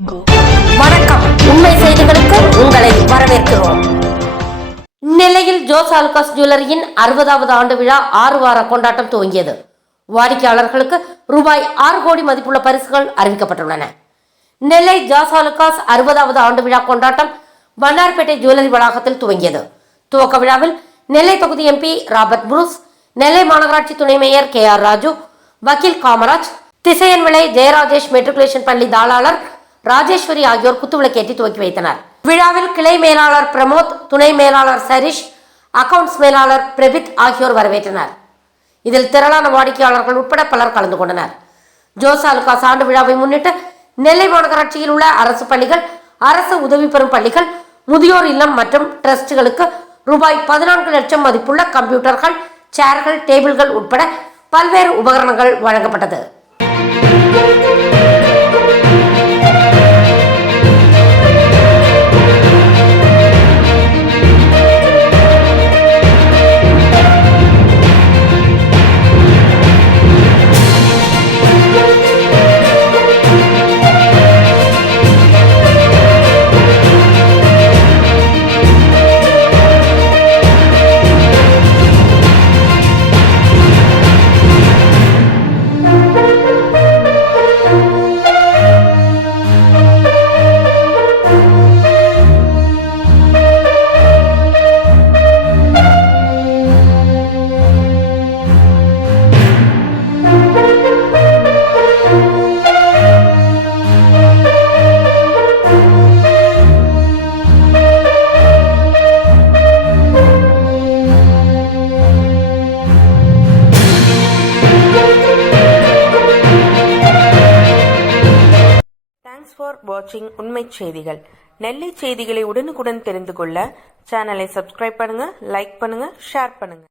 வணக்கம். உண்மை செய்திகளுக்கு உங்களை வரவேற்கிறோம். நெல்லையில் ஜோஸ் ஆலுகாஸ் ஜுவல்லரியின் 60வது ஆண்டு விழா 6 வார கொண்டாட்டம் துவங்கியது. வாடிக்கையாளர்களுக்கு ரூபாய் 6 கோடி மதிப்புள்ள பரிசுகள் அறிவிக்கப்பட்டுள்ளன. நெல்லை ஜோஸ் ஆலுகாஸ் 60வது ஆண்டு விழா கொண்டாட்டம் வண்ணார்பேட்டை ஜுவல்லரி வளாகத்தில் துவங்கியது. துவக்க விழாவில் நெல்லை தொகுதி எம்பி ராபர்ட் புரூஸ், நெல்லை மாநகராட்சி துணை மேயர் KR ராஜு, வக்கீல் காமராஜ், திசையன்விளை ஜெயராஜேஷ் மெட்ரிகுலேஷன் பள்ளி தாளாளர் ராஜேஸ்வரி ஆகியோர் குத்துவிளக்கேற்றி துவக்கி வைத்தனர். விழாவில் கிளை மேலாளர் பிரமோத், துணை மேலாளர் சரிஷ், அக்கவுண்ட்ஸ் மேலாளர் பிரபித் ஆகியோர் வரவேற்றனர். இதில் திரளான வாடிக்கையாளர்கள் உட்பட பலர் கலந்து கொண்டனர். ஜோஸ் ஆலுகாஸ் ஆண்டு விழாவை முன்னிட்டு நெல்லை மாநகராட்சியில் உள்ள அரசு பள்ளிகள், அரசு உதவி பெறும் பள்ளிகள், முதியோர் இல்லம் மற்றும் டிரஸ்டுகளுக்கு ரூபாய் 14 லட்சம் மதிப்புள்ள கம்ப்யூட்டர்கள், சேர்கள், டேபிள்கள் உட்பட பல்வேறு உபகரணங்கள் வழங்கப்பட்டது. ஃபார் வாட்சிங் உண்மை செய்திகள். நெல்லை செய்திகளை உடனுக்குடன் தெரிந்து கொள்ள சேனலை சப்ஸ்கிரைப் பண்ணுங்க, லைக் பண்ணுங்க, ஷேர் பண்ணுங்க.